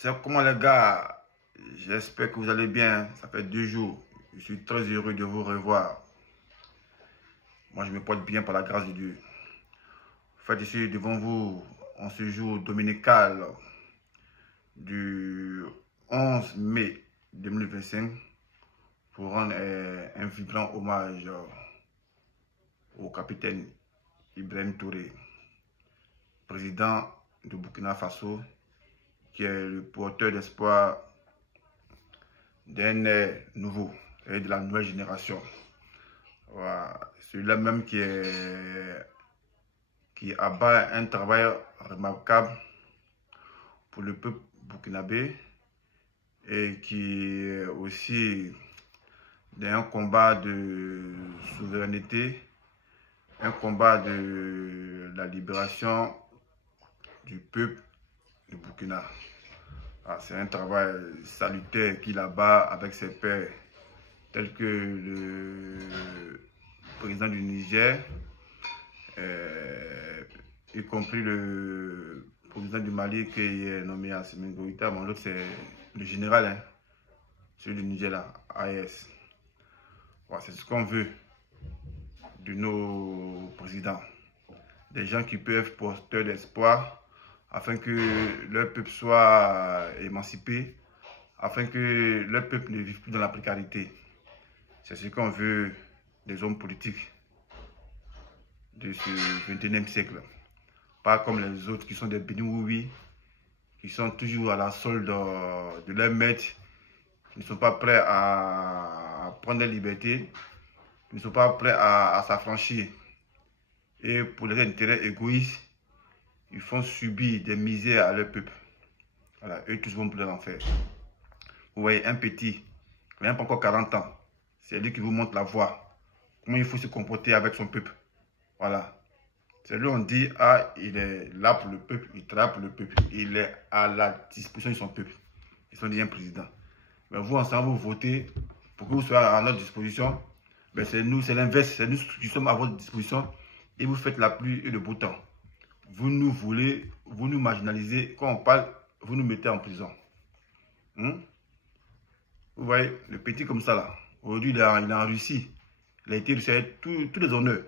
C'est comment les gars? J'espère que vous allez bien. Ça fait 2 jours. Je suis très heureux de vous revoir. Moi, je me porte bien par la grâce de Dieu. En fait, ici devant vous, en ce jour dominical du 11 mai 2025 pour rendre un vibrant hommage au capitaine Ibrahim Touré, président de Burkina Faso, qui est le porteur d'espoir d'un air nouveau et de la nouvelle génération. Voilà. Celui-là même qui abat un travail remarquable pour le peuple burkinabé et qui est aussi dans un combat de souveraineté, un combat de la libération du peuple du Burkina. C'est un travail salutaire qu'il abat avec ses pairs, tels que le président du Niger, y compris le président du Mali qui est nommé Assimi Goïta. Bon, l'autre c'est le général, hein, celui du Niger là, AES. Voilà, c'est ce qu'on veut de nos présidents. Des gens qui peuvent être porteurs d'espoir afin que leur peuple soit émancipé, afin que leur peuple ne vive plus dans la précarité. C'est ce qu'on veut des hommes politiques de ce 21e siècle. Pas comme les autres qui sont des béni-oui, qui sont toujours à la solde de leur maître, qui ne sont pas prêts à prendre leur liberté, qui ne sont pas prêts à s'affranchir. Et pour les intérêts égoïstes, ils font subir des misères à leur peuple. Voilà, eux tous vont pour l'enfer. Vous voyez, un petit, qui n'a pas encore 40 ans, c'est lui qui vous montre la voie. Comment il faut se comporter avec son peuple. Voilà. C'est lui on dit, ah, il est là pour le peuple, il travaille pour le peuple. Il est à la disposition de son peuple. Ils sont déjà un président. Mais vous, ensemble, vous votez pour que vous soyez à notre disposition. Mais c'est nous, c'est l'inverse. C'est nous qui sommes à votre disposition. Et vous faites la pluie et le beau temps. Vous nous voulez, vous nous marginalisez. Quand on parle, vous nous mettez en prison. Vous voyez, le petit comme ça là. Aujourd'hui, il est en Russie. Il a été reçu tous les honneurs.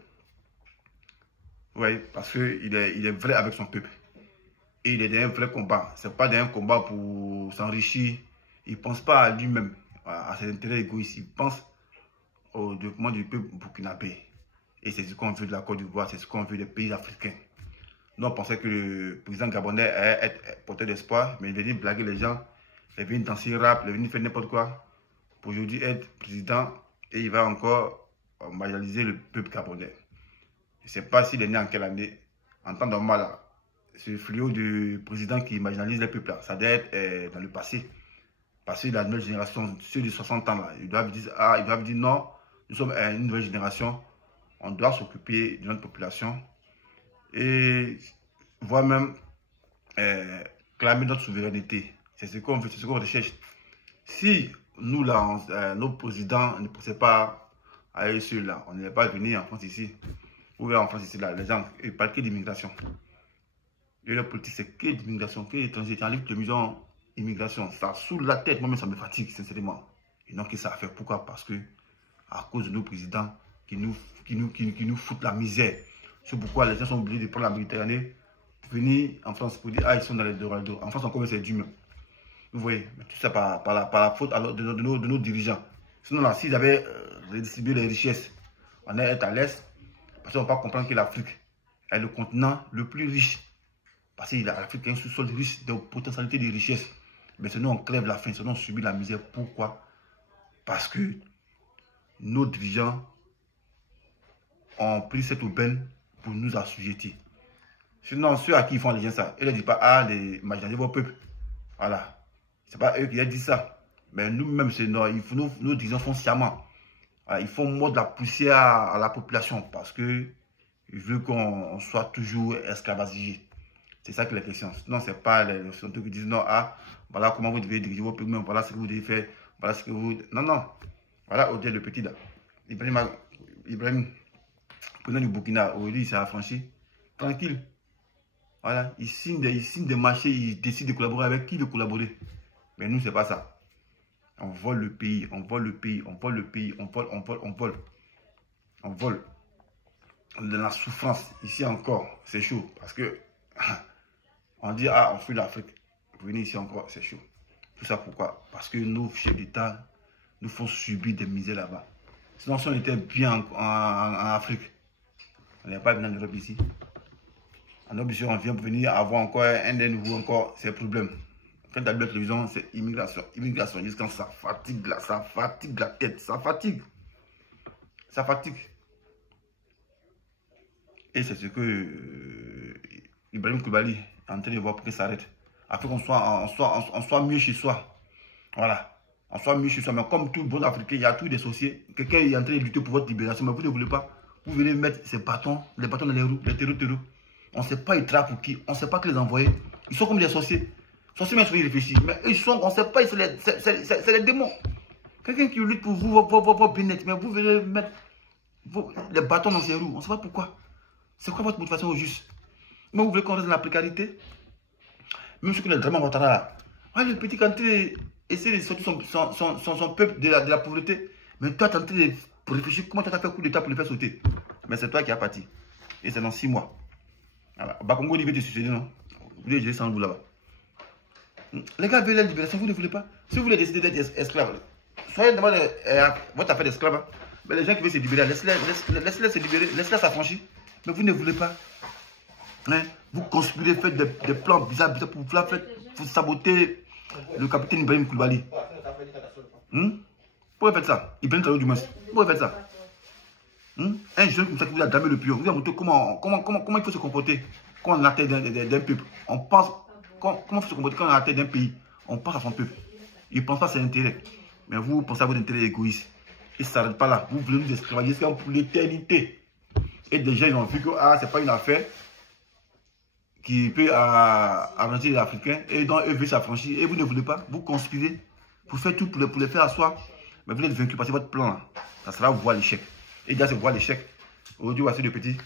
Oui, parce qu'il est vrai avec son peuple. Et il est dans un vrai combat. Ce n'est pas dans un combat pour s'enrichir. Il ne pense pas à lui-même, à ses intérêts égoïstes. Il pense au développement du peuple burkinabé. Et c'est ce qu'on veut de la Côte d'Ivoire, c'est ce qu'on veut des pays africains. Nous, on pensait que le président gabonais allait être porteur d'espoir, mais il est venu blaguer les gens. Il est venu danser rap, il est venu faire n'importe quoi. Pour aujourd'hui être président, et il va encore marginaliser le peuple gabonais. Je ne sais pas s'il est né en quelle année. En temps normal, ce fléau du président qui marginalise les peuples, ça doit être dans le passé. Parce que la nouvelle génération, ceux de 60 ans, là, ils doivent dire non, nous sommes une nouvelle génération. On doit s'occuper de notre population et voire même clamer notre souveraineté. C'est ce qu'on veut, c'est ce qu'on recherche. Si nous, là, nos présidents ne poussaient pas à eux ceux-là, on n'est pas venu en France ici. Ou en France ici, là, les gens, ils parlent que d'immigration. Et la politique, c'est que d'immigration, que d'étrangers. Tu enlèves maison immigration. Ça saoule la tête, moi-même, ça me fatigue, sincèrement. Et donc, ça a fait pourquoi? Parce que, à cause de nos présidents qui nous foutent la misère. C'est pourquoi les gens sont obligés de prendre la Méditerranée, venir en France pour dire, ah, ils sont dans les Dorado. En France, encore, c'est du même. Vous voyez, tout ça par la faute alors, de nos dirigeants. Sinon, là, s'ils avaient redistribué les richesses, on est à l'Est. Parce qu'on ne peut pas comprendre que l'Afrique est le continent le plus riche. Parce que l'Afrique est un sous-sol riche de potentialités de richesse. Mais sinon, on crève la faim, sinon on subit la misère. Pourquoi? Parce que nos dirigeants ont pris cette aubaine pour nous assujettir. Sinon, ceux à qui ils font allégeance ça, ils ne disent pas, ah, marginalisez vos peuples. Voilà. Ce n'est pas eux qui ont dit ça. Mais nous-mêmes, nos dirigeants font sciemment. Ils font mordre la poussière à la population parce qu'ils veulent qu'on soit toujours esclavagé. C'est ça que la question. Non, ce n'est pas les occidentaux qui disent non, ah, voilà comment vous devez diriger vos peuples, voilà ce que vous devez faire, voilà ce que vous... Non, non. Voilà, Odile le petit là. Ibrahim, président du Burkina, aujourd'hui, il s'est affranchi. Tranquille. Voilà, ils signent des marchés, ils décident de collaborer avec qui de collaborer. Mais nous, c'est pas ça. On vole le pays, on vole le pays, on vole le pays, on vole, on vole, on vole. On vole. De la souffrance, ici encore, c'est chaud. Parce que, on dit, ah, on fuit l'Afrique. Venez ici encore, c'est chaud. Tout ça pourquoi? Parce que nos chefs d'État nous font subir des misères là-bas. Sinon, si on était bien en Afrique, on n'est pas venu en Europe ici. En Europe ici, on vient pour venir avoir encore un des nouveaux, encore, c'est problème. Quand tu as la télévision, c'est immigration. Immigration, jusqu'à ça fatigue là, ça fatigue la tête, ça fatigue. Ça fatigue. Et c'est ce que Ibrahim Koulibaly est en train de voir pour que ça arrête. Afin qu'on soit mieux chez soi. Voilà. On soit mieux chez soi. Mais comme tout bon Africain, il y a tous des sorciers. Quelqu'un est en train de lutter pour votre libération, mais vous ne voulez pas. Vous venez mettre ces bâtons, les bâtons dans les roues, les terreaux. On ne sait pas ils trappent pour qui. On ne sait pas que les envoyer. Ils sont comme des sorciers. Sorciers, même ils réfléchissent. Mais ils sont, on ne sait pas, c'est les démons. Quelqu'un qui lutte pour vous, votre bien-être, mais vous venez mettre les bâtons dans ses roues. On ne sait pas pourquoi. C'est quoi votre motivation au juste? Mais vous voulez qu'on reste dans la précarité? Même ce que le drame Ouattara là. Ah, le petit Kanté essaie de sortir son peuple de la pauvreté. Mais toi, tu es en train de réfléchir comment tu as fait coup d'état pour le faire sauter. Mais c'est toi qui as parti. Et c'est dans 6 mois. Voilà. Bakongo, il veut te suicider, non? Vous voulez gérer sans vous là-bas. Les gars veulent la libération, vous ne voulez pas. Si vous voulez décider d'être esclave, soyez devant votre affaire d'esclave. Hein. Mais les gens qui veulent se libérer, laissez-les se libérer, laissez-les s'affranchir. Mais vous ne voulez pas. Hein? Vous conspirez, faites des plans bizarres pour vous saboter le capitaine Ibrahim Koulibaly. Pourquoi faites ça? Ibrahim Traoré du moins. Pourquoi faites ça? Un jeune comme ça qui vous a damé le pion, vous a montré comment il faut se comporter quand on est à la tête d'un peuple. On pense, comment il faut se comporter quand on est à la tête d'un pays. On pense à son peuple. Il ne pense pas à ses intérêts. Mais vous pensez à votre intérêt égoïste. Et ça ne s'arrête pas là. Vous voulez nous esclavagiser pour l'éternité. Et déjà, ils ont vu que ce n'est pas une affaire qui peut arranger les Africains. Et donc, eux veulent s'affranchir. Et vous ne voulez pas. Vous conspirez. Vous faites tout pour les faire asseoir. Mais vous êtes vaincu parce que votre plan, là, ça sera voir l'échec. Et déjà, c'est voir l'échec. Aujourd'hui, voici le petit.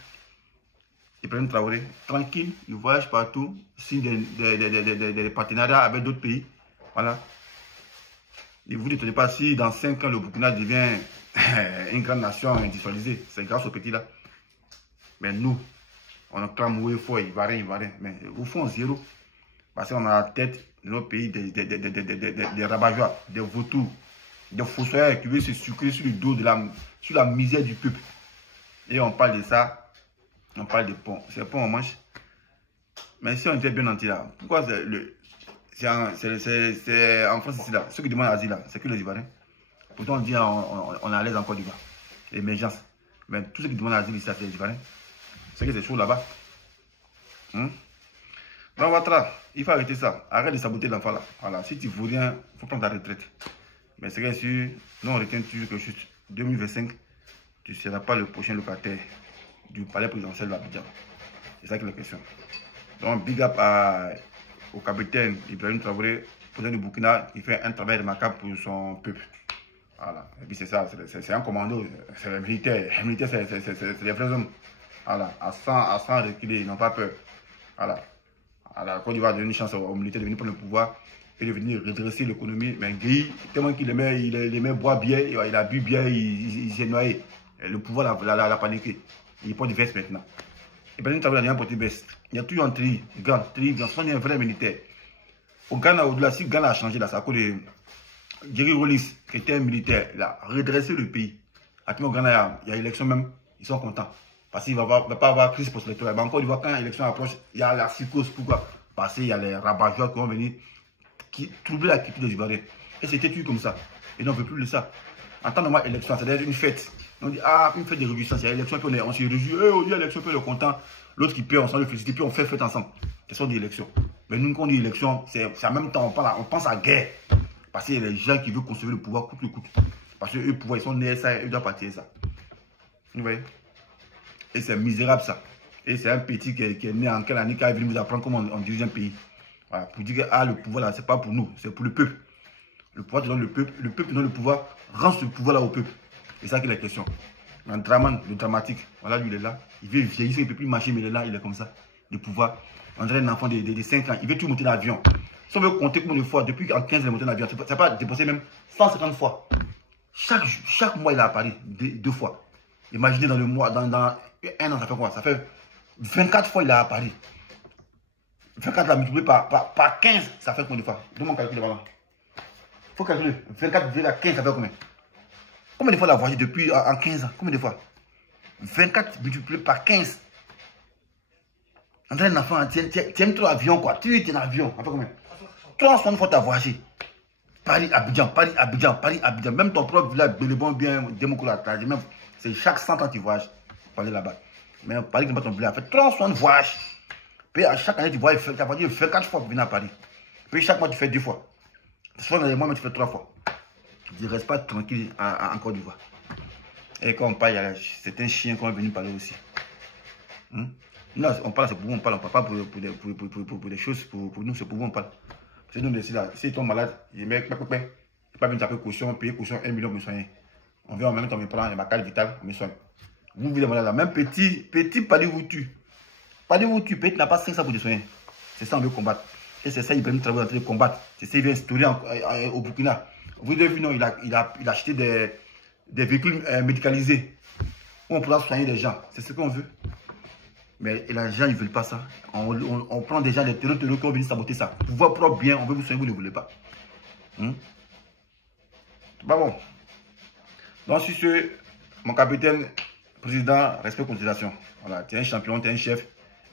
Ibrahim Traoré. Tranquille. Il voyage partout. Signe des partenariats avec d'autres pays. Voilà. Et vous ne tenez pas si dans 5 ans, le Burkina devient une grande nation industrialisée. C'est grâce au petit là. Mais nous, on clame haut et fort, il va rien. Mais au fond, zéro. Parce qu'on a à la tête de notre pays des rabat-joie, des vautours, des fossoyeurs qui veulent se sucrer sur le dos sur la misère du peuple. Et on parle de ça, on parle de pont. C'est pont en manche. Mais si on était bien nantis là, pourquoi c'est en France ici là, ceux qui demandent l'asile là, c'est que les Ivoiriens. Pourtant on dit on est à l'aise en Côte d'Ivoire. L'émergence. Mais tous ceux qui demandent l'asile ici, c'est les Ivoiriens. C'est que c'est chaud là-bas. Donc Ouattara, il faut arrêter ça. Arrête de saboter l'enfant là. Voilà. Si tu ne veux rien, il faut prendre ta retraite. Mais c'est que sûr, nous on retient toujours que juste 2025, tu ne seras pas le prochain locataire du palais présidentiel d'Abidjan. C'est ça qui est la question. Donc big up au capitaine Ibrahim Traoré, président du Burkina, qui fait un travail remarquable pour son peuple. Voilà. Et puis c'est ça, c'est un commando, c'est les militaires. Les militaires, c'est les vrais hommes. Voilà. À 100 reculer, ils n'ont pas peur. Voilà. À la Côte d'Ivoire donne une chance aux militaires de venir prendre le pouvoir et de venir redresser l'économie. Mais Guy, tellement qu'il aimait boire bien, il a bu bien, il s'est noyé. Et le pouvoir l'a paniqué. Il porte des vestes maintenant. Et bien, il a porté veste. Il y a toujours un tri, grand, il y a un vrai militaire. Au Ghana, au-delà, si Ghana a changé, là, c'est à cause de Jerry Rawlings, qui était un militaire, il a redressé le pays. Actuellement, au Ghana, il y a élection même, ils sont contents. Parce qu'il ne va pas avoir crise post-électorale. Encore une fois, quand l'élection approche, il y a la psychose. Pourquoi? Parce qu'il y a les rabat-joie qui vont venir troubler la culture des Ivoiriens. Et c'était toujours comme ça. Et on ne veut plus de ça. En temps normal, élection, c'est une fête. On dit, une fête de réjouissance. Il y a l'élection, puis on se réjouit. On dit l'élection, puis on est content. L'autre qui perd, on s'en le félicite, puis on fait fête ensemble. C'est ça, on dit élection. Mais nous, quand on dit élection, c'est en même temps, on pense à guerre. Parce qu'il y a les gens qui veulent conserver le pouvoir coûte que coûte. Parce que eux, le pouvoir, ils sont nés ça, eux doivent partir ça. Vous voyez? Et c'est misérable ça. Et c'est un petit qui est né en quelle année qui est venu nous apprendre comment on dirige un pays. Voilà, pour dire que le pouvoir là, c'est pas pour nous, c'est pour le peuple. Le pouvoir te donne le peuple te donne le pouvoir, rend ce pouvoir là au peuple. C'est ça qui est la question. Le dramatique, voilà lui il est là, il veut vieillir, il ne peut plus marcher, mais il est là, il est comme ça. Le pouvoir. On dirait un enfant de 5 ans. Il veut tout monter dans l'avion. Si on veut compter combien de fois, depuis en 15 ans, il est monté dans l'avion, ça pas dépensé même 150 fois. Chaque mois, il est à Paris 2 fois. Imaginez dans le mois, dans un an, ça fait quoi? Ça fait 24 fois il est à Paris. 24 là multiplié par 15, ça fait combien de fois? Donne-moi calculer voilà. Il faut calculer. 24 divisé par 15, ça fait combien? Combien de fois il a voyagé depuis en 15 ans? Combien de fois? 24 multiplié par 15. André, un enfant, tu aimes trop l'avion, quoi. Tu es en avion. Ça fait combien? 360 fois tu as voyagé. Paris, Abidjan, Paris, Abidjan, Paris, Abidjan. Même ton propre village, Bélébon, bien, Démocola, c'est chaque 100 ans que tu voyages pour aller là-bas. Mais Paris, n'est pas ton village. Fait 360 voyages. Puis à chaque année, tu voyages, tu as voyagé 24 fois pour venir à Paris. Puis chaque mois, tu fais 2 fois. Soit dans les mois, mais tu fais 3 fois. Tu ne restes pas tranquille en Côte d'Ivoire. Et quand on parle, c'est un chien qu'on est venu parler aussi. Non, on parle, c'est pour vous, on parle. On ne parle pas pour des choses, pour nous, c'est pour vous, on parle. Parce que nous, si ils tombent malades, ils mettent pas venir taper caution, payer caution 1 million pour me soigner. On vient en même temps, on me prend ma carte vitale, on me soigne. Vous vivez malade là, même petit pali vous tue. Pali vous tue, petit n'a pas 500 pour te soigner. C'est ça, on veut combattre. Et c'est ça, il peut nous travailler en train de combattre. C'est ça, il vient instaurer au Burkina. Vous avez vu, non, il a acheté des véhicules médicalisés où on pourra soigner les gens. C'est ce qu'on veut. Mais les gens, ils ne veulent pas ça. On prend déjà des terreaux qui ont venu saboter ça. Pour votre propre bien, on veut vous soigner, vous ne voulez pas. Bah bon. Donc, sur ce, mon capitaine, président, respect, considération. Voilà, tu es un champion, tu es un chef.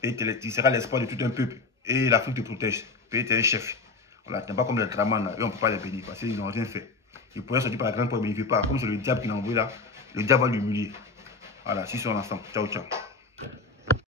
Et tu seras l'espoir de tout un peuple. Et l'Afrique te protège. Et tu es un chef. Voilà, tu n'es pas comme les Draman, là. Et on ne peut pas les bénir parce qu'ils n'ont rien fait. Ils pourraient sortir par la grande porte, mais ils ne veulent pas. Comme c'est le diable qui l'a envoyé là, le diable va l'humilier. Voilà, si on est ensemble. Ciao, ciao.